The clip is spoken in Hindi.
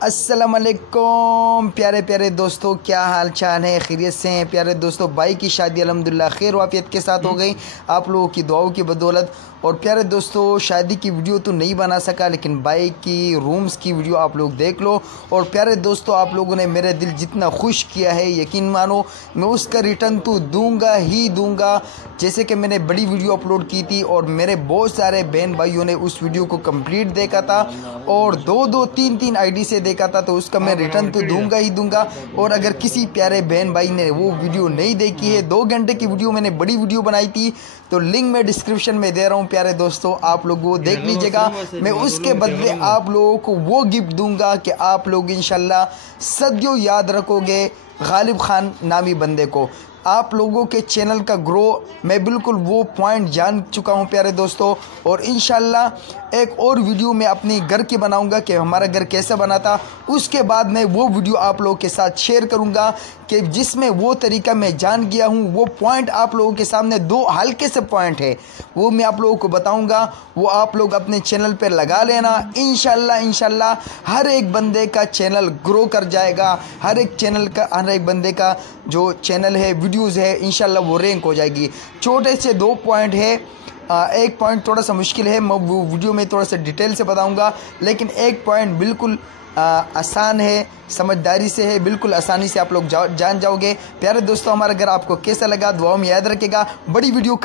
अस्सलाम वालेकुम प्यारे प्यारे दोस्तों, क्या हाल चाल है? खैरियत से हैं प्यारे दोस्तों। भाई की शादी अल्हम्दुलिल्लाह खैर वाफियत के साथ हो गई आप लोगों की दुआओं की बदौलत। और प्यारे दोस्तों, शादी की वीडियो तो नहीं बना सका, लेकिन भाई की रूम्स की वीडियो आप लोग देख लो। और प्यारे दोस्तों, आप लोगों ने मेरा दिल जितना खुश किया है, यकीन मानो मैं उसका रिटर्न तो दूंगा ही दूंगा। जैसे कि मैंने बड़ी वीडियो अपलोड की थी और मेरे बहुत सारे बहन भाइयों ने उस वीडियो को कंप्लीट देखा था और दो तीन तीन आईडी से देखा था, तो उसका मैं रिटर्न तो दूंगा ही दूंगा। और अगर किसी प्यारे बहन भाई ने वो वीडियो नहीं देखी है, 2 घंटे की वीडियो मैंने बड़ी वीडियो बनाई थी, तो लिंक मैं डिस्क्रिप्शन में दे रहा हूँ प्यारे दोस्तों, आप लोग वो देख लीजिएगा। मैं उसके बदले आप लोगों को वो गिफ्ट दूंगा कि आप लोग इंशाल्लाह सदियों याद रखोगे गालिब खान नामी बंदे को। आप लोगों के चैनल का ग्रो मैं बिल्कुल वो पॉइंट जान चुका हूं प्यारे दोस्तों। और इंशाल्लाह एक और वीडियो मैं अपनी घर की बनाऊंगा कि हमारा घर कैसा बना था, उसके बाद मैं वो वीडियो आप लोगों के साथ शेयर करूंगा कि जिसमें वो तरीका मैं जान गया हूं, वो पॉइंट आप लोगों के सामने 2 हल्के से पॉइंट है, वो मैं आप लोगों को बताऊंगा। वो आप लोग अपने चैनल पर लगा लेना। इंशाल्लाह हर एक बंदे का चैनल ग्रो कर जाएगा। हर एक बंदे का जो चैनल है, वीडियोस है, इंशाल्लाह वो रैंक हो जाएगी। छोटे से 2 पॉइंट है, एक पॉइंट थोड़ा सा मुश्किल है, मैं वो वीडियो में थोड़ा सा डिटेल से बताऊंगा, लेकिन एक पॉइंट बिल्कुल आसान है, समझदारी से है, बिल्कुल आसानी से आप लोग जान जाओगे। प्यारे दोस्तों, हमारा घर आपको कैसा लगा दुआ में याद रखेगा। बड़ी वीडियो